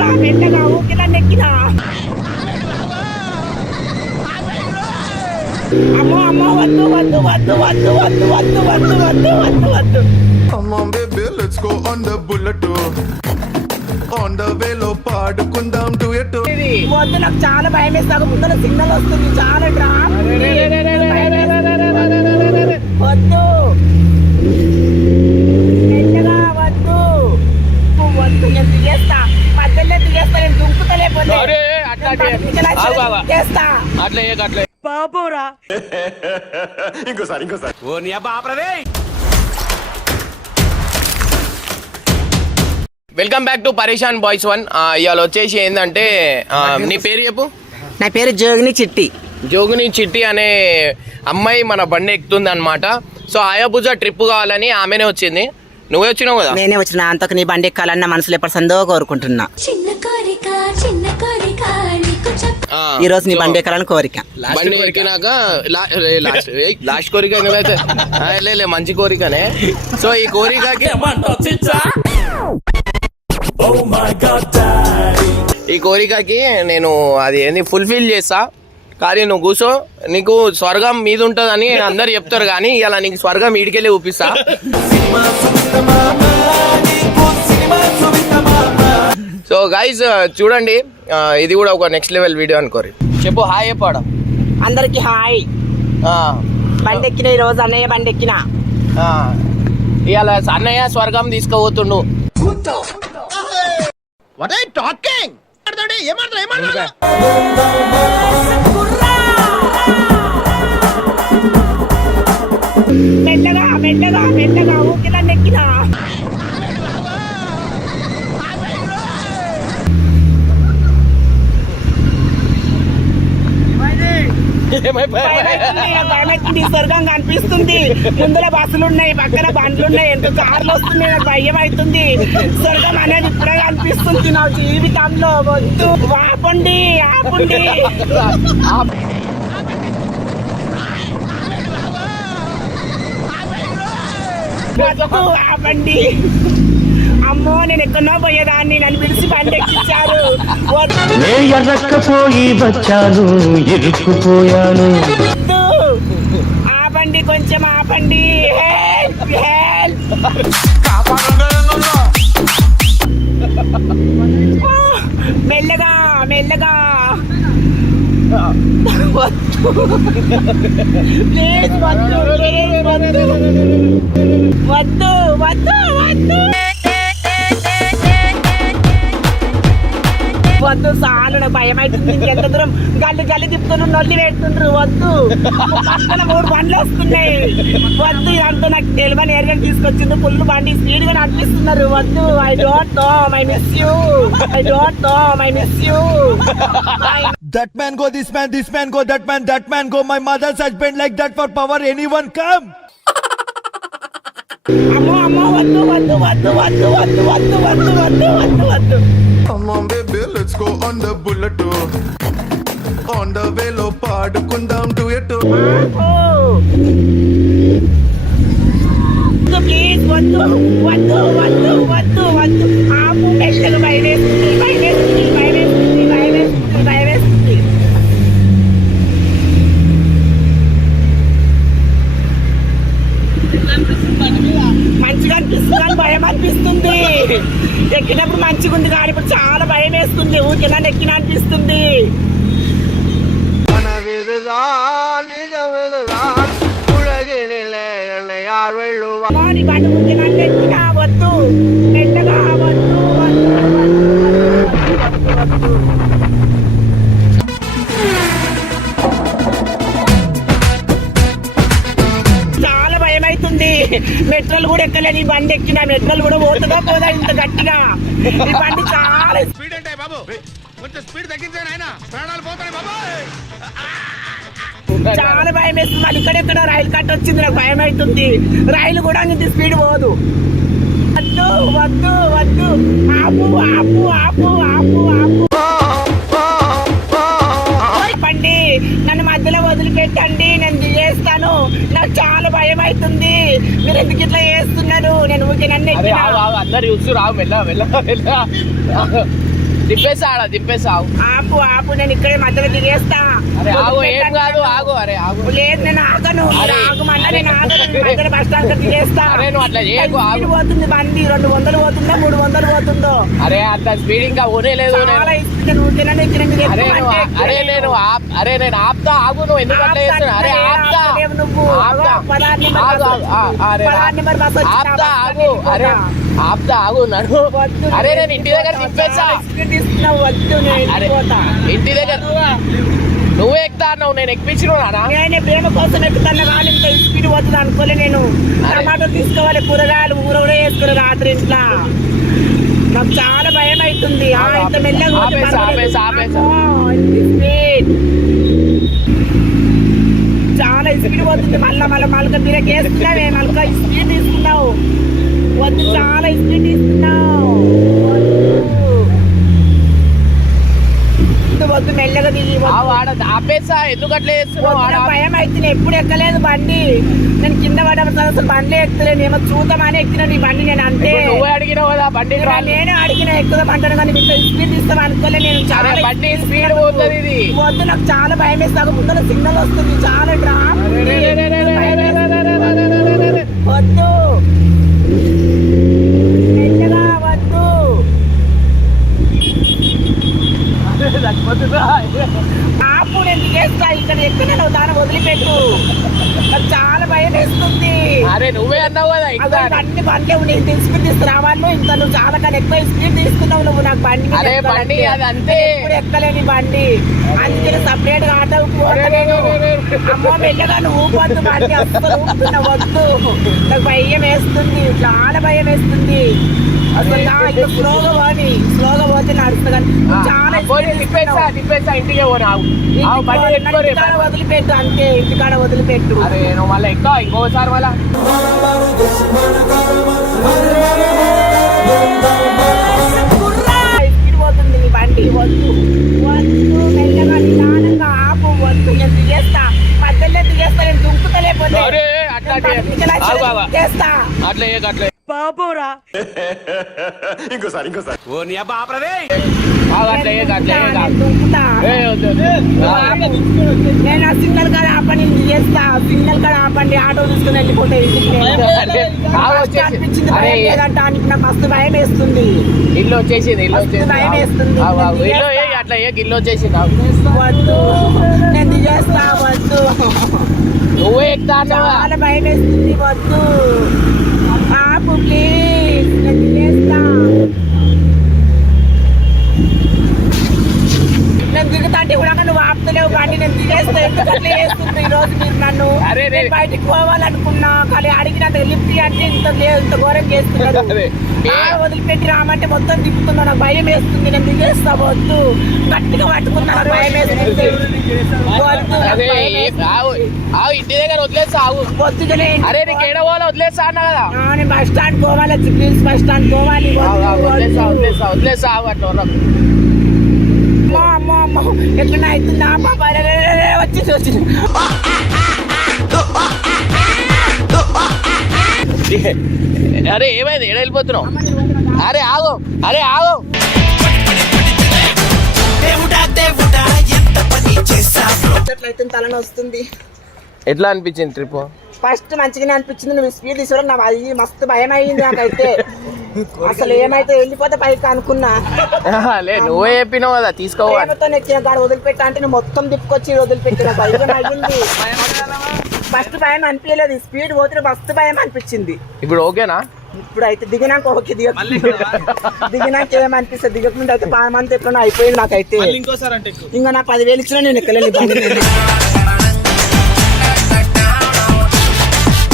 మెల్లగా మెల్లగా ఊకిలా నెక్కినా. అమ్మో అమ్మో వద్దు వద్దు వద్దు వద్దు వద్దు వద్దు వద్దు వద్దు వద్దు వద్దు. Come on baby, let's go on the bullet. On the way లో పాడుకుందాం duet. వద్దు, నాకు చాలా భయం వేస్తాను. ముందర సిగ్నల్ వస్తుంది, చాలా డ్రాప్. వద్దు మెల్లగా వద్దు వద్దు. నేను దిగేస్తా, మధ్యలో దిగేస్తా. నేను దుంకుతలేకపోతే అట్లా బాబోరా. ఇంకోసారి ఓ నీ అబ్బా ఆపరదే. వెల్కమ్ బ్యాక్ టు పరేషాన్ బాయ్స్ 1. ఇవాళ వచ్చేసి ఏంటంటే నీ పేరు చెప్పు. నా పేరు జోగిని చిట్టి. జోగిని చిట్టి అనే అమ్మాయి మన బండి ఎక్కుతుంది అనమాట. సో హయాబుజా ట్రిప్ కావాలని ఆమెనే వచ్చింది. నువ్వే వచ్చినావు కదా? నేనే వచ్చిన. అంతకు నీ బండి ఎక్కాలన్న మనసులో ఎప్పుడు సందో కోరుకుంటున్నా. ఈ రోజు నీ బండి ఎక్కాలని కోరిక. బండి ఎక్కినాక లాస్ట్ కోరిక లే మంచి కోరికనే. సో ఈ కోరికకి నేను అది ఏంది ఫుల్ఫిల్ చేస్తా. కానీ నువ్వు కూర్చో, నీకు స్వర్గం మీద ఉంటుందని అందరు చెప్తారు, కానీ ఇలా నీకు స్వర్గం ఈడికెళ్ళి చూపిస్తా. సో గైస్ చూడండి, ఇది కూడా ఒక నెక్స్ట్ లెవెల్ వీడియో అనుకోరు. చెప్పు హాయ్ చెప్పాడు అందరికి. హాయ్. బండి ఎక్కిన ఈ రోజు అన్నయ్య బండి ఎక్కిన. ఇవాళ అన్నయ్య స్వర్గం తీసుకుపోతుండు. మెల్లగా మెల్లగా మెల్లగా ఊకిలా నెక్కినా. భయమైతుంది, స్వర్గం కనిపిస్తుంది. ముందర బస్సులు ఉన్నాయి, పక్కన బండ్లు ఉన్నాయి, ఎంత కార్లు వస్తున్నాయి. నాకు భయం అవుతుంది. స్వర్గం అనేది ఇప్పుడే కనిపిస్తుంది నా జీవితంలో. వద్దు, ఆపండి ఆపండి. ఆపండి. అమ్మో, నేను ఎక్కడో పోయేదాన్ని, నన్ను పిలిచి బండి ఎక్కించారు. ఎర్రక్కపోయి వచ్చాను, ఇరుక్కుపోయాను. ఆపండి, కొంచెం ఆపండి. మెల్లగా మెల్లగా వద్దు ప్లీజ్, వద్దు వద్దు వద్దు వద్దు వద్దు వద్దు. సాలు, నాకు భయం అవుతుంది. ఎంత దూరం గల్లి గల్లి తిప్పుతున్నారు, నొల్లి పెడుతుండ్రు. వద్దు, పక్కన 3 బండ్లు వస్తున్నాయి. వద్దు, ఇదంతా నాకు తెలియని ఏరియాకి తీసుకొచ్చింది. ఫుల్ బండి స్పీడ్ గా నడిపిస్తున్నారు. వద్దు. I don't know, I miss you. I don't know, I miss you. That man go, this man go, that man go. My mother's husband like that for power. Anyone come? అమ్మో అమ్మో వద్దు వద్దు వద్దు వద్దు వద్దు వద్దు వద్దు వద్దు వద్దు వద్దు. Come on baby, let's go on the bullet. On the way లో పాడుకుందాం duet. ప్లీజ్ వద్దు వద్దు వద్దు వద్దు వద్దు. ఆపు, మెల్లగా భయవేస్తుంది భయవేస్తుంది భయవేస్తుంది భయవేస్తుంది భయవేస్తుంది. మంచిగా అనిపిస్తుంది, భయం అనిపిస్తుంది. ఎక్కినప్పుడు మంచిగా ఉంది, కానీ ఇప్పుడు చాలా భయం వేస్తుంది. ఊరికే ఎక్కిన అనిపిస్తుంది. బండి ఊరికే నన్ను ఎక్కినా. వద్దు, మెల్లగా వద్దు వద్దు. చాలా భయం అవుతుంది. మెట్రోలు కూడా ఎక్కలేని బండి ఎక్కినా. మెట్రోలు కూడా పోతుందా పోదా ఇంత గట్టిగా. ఈ బండి చాలా స్పీడ్ అంటే బాబు, కొంచెం స్పీడ్ తగ్గించాను ఆయన, ప్రాణాలు పోతాయి బాబు. చాలా భయం వేస్తుంది. మళ్ళీ ఇక్కడెక్కడ రైలు కట్ వచ్చింది, నాకు భయం అవుతుంది. రైలు కూడా ఇంత స్పీడ్ పోదు. వద్దు వద్దు వద్దు. ఆపు ఆపు ఆపు ఆపు ఆపు. బండి నన్ను మధ్యలో వదిలిపెట్టండి, నేను చేస్తాను. నాకు చాలా భయం అవుతుంది. మీరు ఎందుకు ఇట్లా చేస్తున్నారు? నేను ఊరికే నన్ను అందరు చూస్తూ రావు. దింపేసావు. ఆపు ఆపు, నేను ఇక్కడే మధ్యలో దిగేస్తా. అరే ఆగు, ఏం కాదు, ఆగు. అరే ఆగు. లేదు నేను ఆగను, అరే. ఆగమన్నా నేను ఆగను. మధ్యలో బస్ స్టాండ్ దిగేస్తా. అరే నువ్వు అట్లా చేయకు, ఆగు. పోతుంది బండి, 200 పోతుందో 300 పోతుందో. అరే అంత స్పీడ్ ఇంకా పోనేలేదు. చాలా ఇస్తుంది, నువ్వు తినండి తినండి. అరే నేను ఆపుతా, ఆగు. నువ్వు ఎందుకు అట్లా చేస్తున్నావు? అరే ఆపుతా, నువ్వు ఆపుతా. పదహారు నెంబర్ బస్ ఆపుతా, ఆగు. అరే ఆపుతా, ఆగు. నడు. అరే నేను ఇంటి దగ్గర దింపేసా. వద్దు, నేను అరే వెళ్ళిపోతా. ఇంటి దగ్గర నువ్వే ఎక్కుతా అన్నావు, నేను ఎక్కించినా. నేనే ప్రేమ కోసం ఎక్కుతాను కానీ ఇంత స్పీడ్ పోతుంది అనుకోలే. నేను అరే. టమాటో తీసుకోవాలి, కూరగాయలు ఊర కూడా వేసుకుని రాత్రి ఇంట్లో. నాకు చాలా భయం అవుతుంది. ఇంత మెల్లగా పోతే ఆపేసా, పర్వాలేదు. ఆపేసా. ఇంత స్పీడ్, చాలా స్పీడ్ పోతుంది. మళ్ళా మళ్ళీ బ్రేక్ వేస్తున్నావే, మళ్ళీ స్పీడ్ తీసుకున్నావు. వద్దు, చాలా స్పీడ్ తీసుకున్నావు. వద్దు, మెల్లగా దిగి. ఆపేసా, ఎందుకు అట్లా చేస్తున్నావు? భయం అవుతుంది, ఎప్పుడు ఎక్కలేదు బండి. నేను కింద పడ్డా అసలు బండి ఎక్కుతలేను. ఏమో చూద్దామని ఎక్కిన నీ బండి. నేను అంటే నువ్వే అడిగినావు కదా బండి. నేను అడిగిన ఎక్కుదాం అంటాను కానీ ఇంత స్పీడ్ తీస్తాం అనుకోలే. నేను చాలా బండి స్పీడ్ పోతుంది ఇది. వద్దు, నాకు చాలా భయం వేస్తాను. ముందర సిగ్నల్ వస్తుంది, చాలా డ్రాప్. వద్దు, మెల్లగా వద్దు. ఆపు, నేను చేస్తా. ఇక్కడ ఎక్కడ నువ్వు దాన్ని వదిలిపెట్టు. నాకు చాలా భయం వేస్తుంది. అరే నువ్వే అన్నావు కదా ఇంకా. అన్ని బండ్లే ఉన్నాయి, స్పీడ్ తీసుకురావాలి. ఇంకా నువ్వు చాలా కానీ ఎక్కువ స్పీడ్ తీసుకున్నావు నువ్వు. నాకు బండి మీద అరే ఎక్కాలంటే. బండి అది అంతే. ఎప్పుడు ఎక్కలేని బండి, అందుకే సపరేట్ గా ఆటో పోతలేను. అమ్మో మెల్లగా నువ్వు ఊపొద్దు, బండి అస్సలు ఊపుతున్నా. వద్దు, నాకు భయం వేస్తుంది, చాలా భయం వేస్తుంది. అసలు ఇంకా స్లోగా పోతే నడుస్తుంది కానీ చాలా తిప్పేసా ఇంటికే వదిలిపెట్టు, అంతే. ఇంటికాడ వదిలిపెట్టు. అరే నువ్వు మళ్ళీ ఎక్కువ ఇంకోసారి మళ్ళా. స్పీడ్ పోతుంది నీ బండి. వద్దు వద్దు, మెల్లగా నిదానంగా ఆపు. వద్దు, నేను దిగేస్తా, మధ్యలో దిగేస్తా. నేను దుంకుతలేకపోతే అరే అట్లా చేస్తా. అట్లా అట్లా బాబోరా, ఇంకోసారి ఓ నీ అబ్బా ఆపరదే. దుంకుతా. నేను ఆ సిగ్నల్ కాడ ఆపండి, నేను చేస్తా. సిగ్నల్ కాడ ఆపండి, ఆటో తీసుకుని వెళ్ళిపోతే ఇంటికి. అనిపించింది భయం లేదంటానికి. నాకు మస్తు భయం వేస్తుంది. ఇల్లు వచ్చేసింది, భయం వేస్తుంది. అట్లా ఇల్లు వచ్చేసింది. వద్దు, నేను దిగేస్తా. వద్దు, నువ్వే ఎక్కుతా అన్నావా? చాలా భయం వేస్తుంది. వద్దు, ఆపు ప్లీజ్, నేను దిగేస్తా. నేను దిగుతాంటే కూడా నువ్వు ఆపుతలేవు బండి. నేను దిగేస్తా. ఎందుకు అట్లా చేస్తుంది ఈరోజు మీరు నన్ను? నేను బయటికి పోవాలనుకున్నా కానీ అడిగినంత లిఫ్ట్ అంటే ఇంత ఘోరం చేస్తున్నారు. వదిలిపెట్టి రామంటే మొత్తం తిప్పుతున్నా. నాకు భయం వేస్తుంది, నేను దిగేస్తా. వద్దు, గట్టిగా పట్టుకున్నాను, భయం వేస్తుంది. ఇంటి దగ్గర వదిలేస్తా. పొద్దునే అరే నీకు ఏడ పోవాలో వదిలేస్తా అన్నా కదా. నేను బస్ స్టాండ్ పోవాలి, ప్లీజ్ బస్ స్టాండ్ పోవాలి. వదిలేస్తా అట్లా. అమ్మో అమ్మో ఎట్లా అవుతుంది? వచ్చేసి అరే ఏమైంది? ఏడ వెళ్ళిపోతున్నావు? అరే ఆగు, అరే ఆగు. ఎట్లయితే తలని వస్తుంది. ఎట్లా అనిపించింది ట్రిప్? ఫస్ట్ మంచిగానే అనిపించింది. నువ్వు స్పీడ్ తీసుకోవడం నాకు అది మస్తు భయం అయ్యింది నాకైతే. అసలు ఏమైతే వెళ్ళిపోతే పైకి అనుకున్నా. నువ్వే చెప్పినావు కదా తీసుకోవాలి. ఎక్కిన కాడ వదిలిపెట్టా అంటే నువ్వు మొత్తం తిప్పుకొచ్చి వదిలిపెట్టిన భయం అయ్యింది. ఫస్ట్ భయం అనిపించలేదు, స్పీడ్ పోతే మస్తు భయం అనిపించింది. ఇప్పుడు ఓకేనా? ఇప్పుడు అయితే దిగినాక ఓకే, దిగినాక ఏమనిపిస్తుంది. దిగకముందు అయితే 5 మంది ఎట్లా అయిపోయింది నాకైతే. ఇంకా నా 10,000 ఇచ్చినా నేను ఎక్కలేదు.